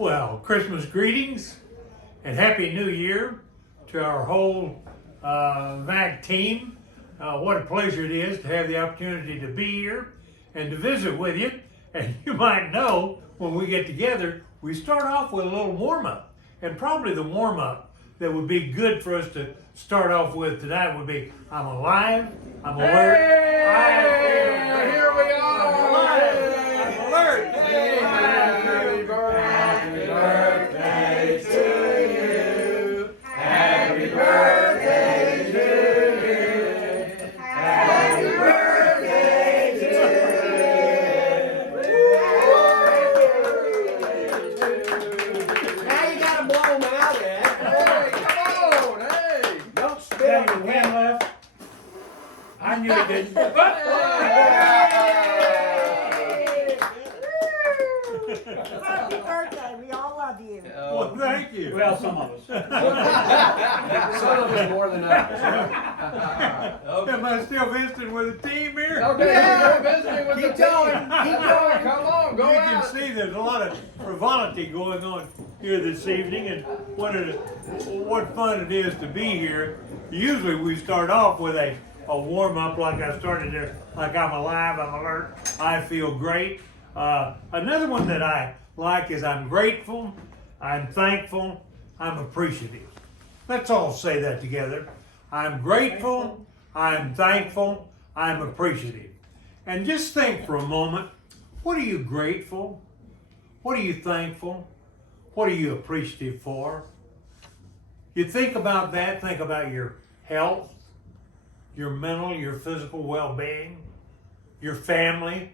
Well, Christmas greetings and Happy New Year to our whole VAC team. What a pleasure it is to have the opportunity to be here and to visit with you. And you might know when we get together, we start off with a little warm-up. And probably the warm-up that would be good for us to start off with tonight would be, I'm alive, I'm alert. Hey, here we are. I'm alive, I'm alert. Hey, happy birthday to you. Happy birthday to you. Happy birthday to you. Now you gotta blow them out, Ed. Hey, come on, hey. Don't spill Got your wind left? I knew it didn't. Happy birthday, we all love you. Well, thank you. Well, some of us. Some of us more than others. Am I still visiting with the team here? Okay, you're visiting with Keep the team. going, keep going. Come on, go You out. can see there's a lot of frivolity going on here this evening, and what fun it is to be here. Usually we start off with a warm-up like I started there, like I'm alive, I'm alert, I feel great. Another one that I like is I'm grateful, I'm thankful, I'm appreciative. Let's all say that together. I'm grateful, I'm thankful, I'm appreciative. And just think for a moment, what are you grateful? What are you thankful? What are you appreciative for? You think about that, think about your health, your mental, your physical well-being, your family,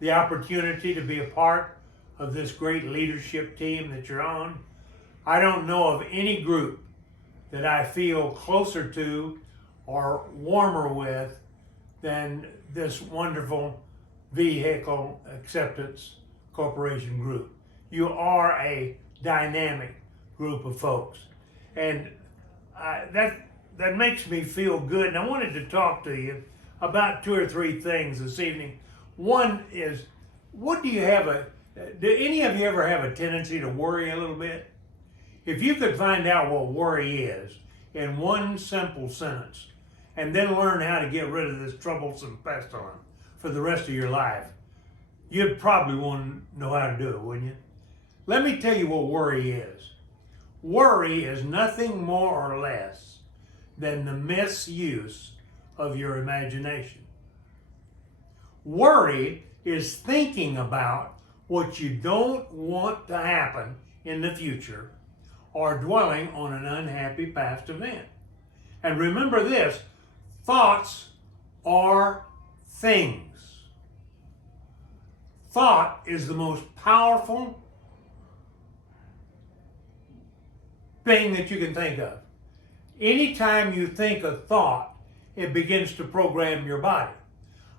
the opportunity to be a part of this great leadership team that you're on. I don't know of any group that I feel closer to or warmer with than this wonderful Vehicle Acceptance Corporation group. You are a dynamic group of folks. And that makes me feel good. And I wanted to talk to you about two or three things this evening. One is, do any of you ever have a tendency to worry a little bit? If you could find out what worry is in one simple sentence, and then learn how to get rid of this troublesome pestilence for the rest of your life, you'd probably want to know how to do it, wouldn't you? Let me tell you what worry is. Worry is nothing more or less than the misuse of your imagination. Worry is thinking about what you don't want to happen in the future or dwelling on an unhappy past event. And remember this, thoughts are things. Thought is the most powerful thing that you can think of. Anytime you think a thought, it begins to program your body.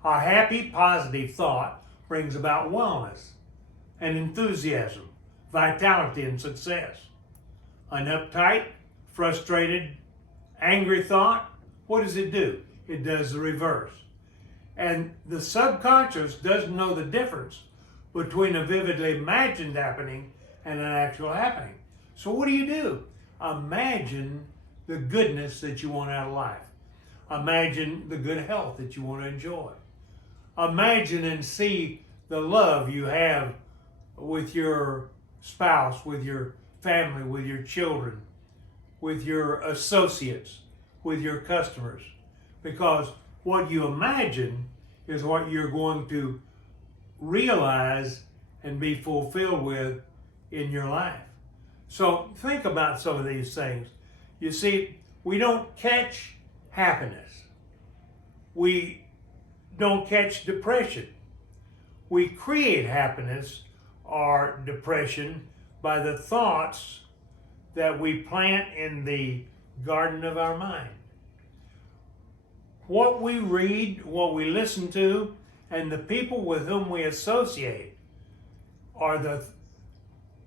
A happy, positive thought brings about wellness and enthusiasm, vitality, and success. An uptight, frustrated, angry thought, what does it do? It does the reverse. And the subconscious doesn't know the difference between a vividly imagined happening and an actual happening. So what do? Imagine the goodness that you want out of life. Imagine the good health that you want to enjoy. Imagine and see the love you have with your spouse, with your family, with your children, with your associates, with your customers. Because what you imagine is what you're going to realize and be fulfilled with in your life. So think about some of these things. You see, we don't catch happiness. We don't catch depression. We create happiness or depression by the thoughts that we plant in the garden of our mind. What we read, what we listen to, and the people with whom we associate are the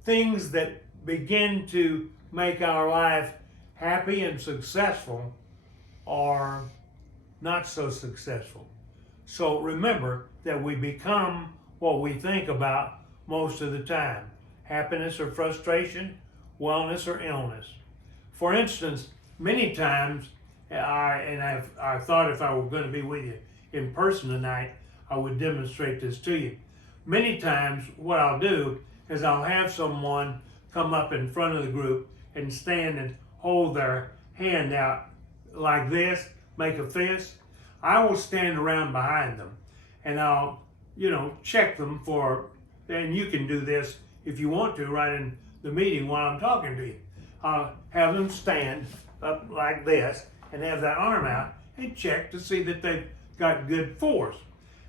things that begin to make our life happy and successful or not so successful. So remember that we become what we think about most of the time. happiness or frustration, wellness or illness. For instance, many times, I thought if I were going to be with you in person tonight, I would demonstrate this to you. Many times what I'll do is I'll have someone come up in front of the group and stand and hold their hand out like this, make a fist. I will stand around behind them and I'll, check them for, and you can do this if you want to right in the meeting while I'm talking to you. I'll have them stand up like this and have that arm out and check to see that they've got good force.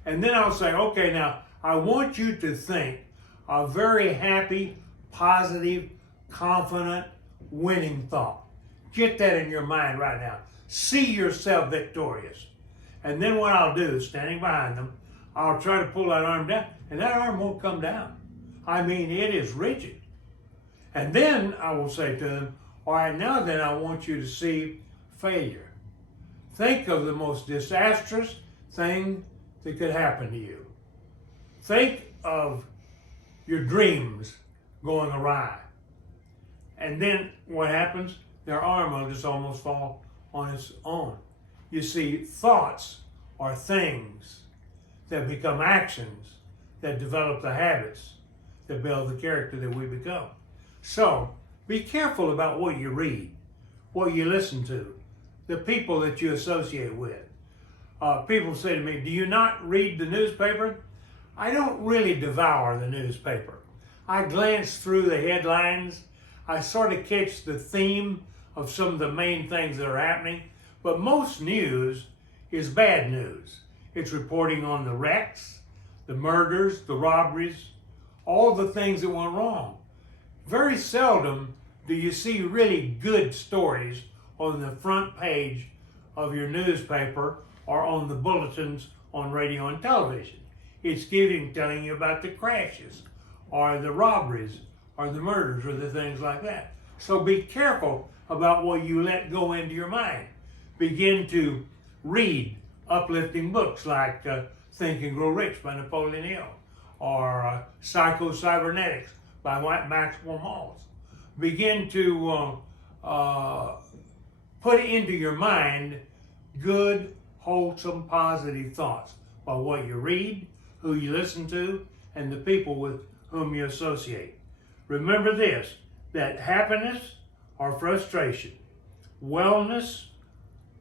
And then I'll say, okay, now I want you to think a very happy, positive, confident, winning thought. Get that in your mind right now. See yourself victorious. And then what I'll do, standing behind them, I'll try to pull that arm down, and that arm won't come down. I mean, it is rigid. And then I will say to them, all right, now then I want you to see failure. Think of the most disastrous thing that could happen to you. Think of your dreams going awry. And then what happens? Their arm will just almost fall on its own. You see, thoughts are things that become actions that develop the habits that build the character that we become. So, be careful about what you read, what you listen to, the people that you associate with. People say to me, do you not read the newspaper? I don't really devour the newspaper. I glance through the headlines. I sort of catch the theme of some of the main things that are happening. But most news is bad news. It's reporting on the wrecks, the murders, the robberies, all the things that went wrong. Very seldom do you see really good stories on the front page of your newspaper or on the bulletins on radio and television. It's telling you about the crashes or the robberies or the murders or the things like that. So be careful about what you let go into your mind. Begin to read uplifting books like Think and Grow Rich by Napoleon Hill or Psycho-Cybernetics by Maxwell Maltz. Begin to put into your mind good, wholesome, positive thoughts about what you read, who you listen to, and the people with whom you associate. Remember this, that happiness or frustration, wellness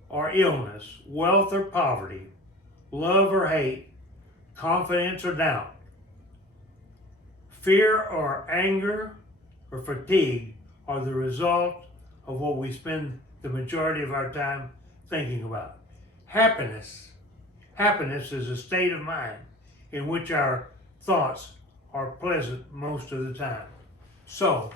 or illness, wealth or poverty, love or hate, confidence or doubt, fear or anger or fatigue are the result of what we spend the majority of our time thinking about. Happiness is a state of mind in which our thoughts are pleasant most of the time. So,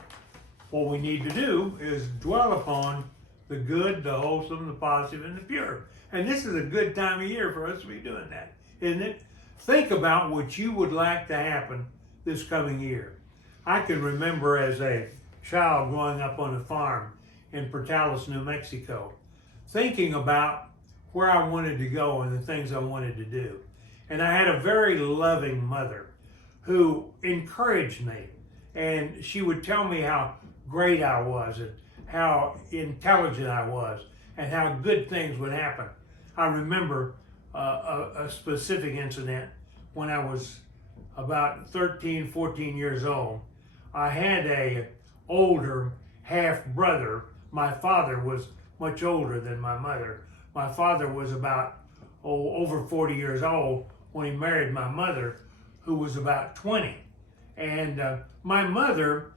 what we need to do is dwell upon the good, the wholesome, the positive, and the pure. And this is a good time of year for us to be doing that, isn't it? Think about what you would like to happen this coming year. I can remember as a child growing up on a farm in Portales, New Mexico, thinking about where I wanted to go and the things I wanted to do. And I had a very loving mother who encouraged me, and she would tell me how great I was and how intelligent I was and how good things would happen. I remember a specific incident when I was about 13, 14 years old. I had a older half brother. My father was much older than my mother. My father was about over 40 years old when he married my mother, who was about 20. And my mother,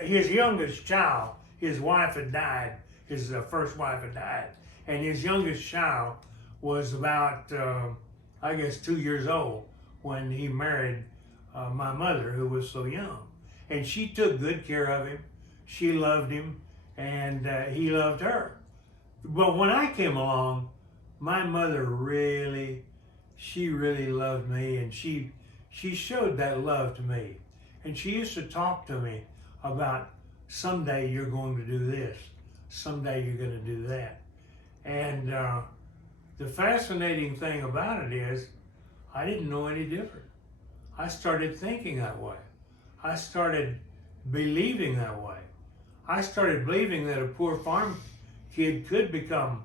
his youngest child, his wife had died, his first wife had died, and his youngest child was about, 2 years old when he married my mother, who was so young. And she took good care of him. She loved him, and he loved her. But when I came along, my mother really loved me, and she showed that love to me. And she used to talk to me about, someday you're going to do this, someday you're going to do that. And the fascinating thing about it is, I didn't know any different. I started thinking that way. I started believing that way. I started believing that a poor farm kid could become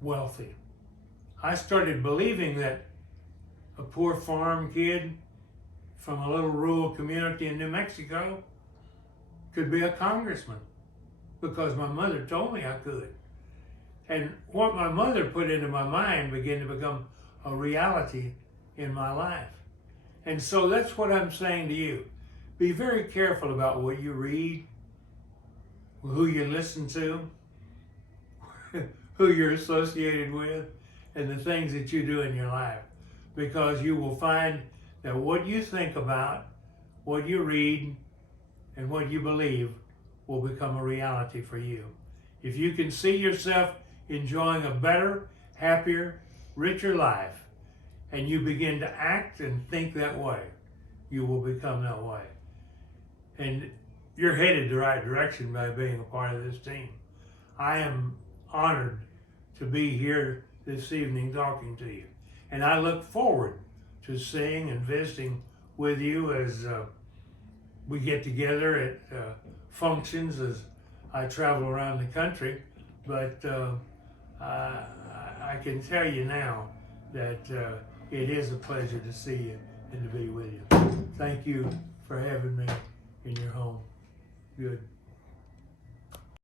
wealthy. I started believing that a poor farm kid from a little rural community in New Mexico could be a congressman because my mother told me I could. And what my mother put into my mind began to become a reality in my life. And so that's what I'm saying to you. Be very careful about what you read, who you listen to, who you're associated with, and the things that you do in your life. Because you will find that what you think about, what you read, and what you believe will become a reality for you. If you can see yourself enjoying a better, happier, richer life, and you begin to act and think that way, you will become that way. And you're headed the right direction by being a part of this team. I am honored to be here this evening talking to you. And I look forward to seeing and visiting with you as we get together at functions as I travel around the country. But I can tell you now that it is a pleasure to see you and to be with you. Thank you for having me in your home. Good.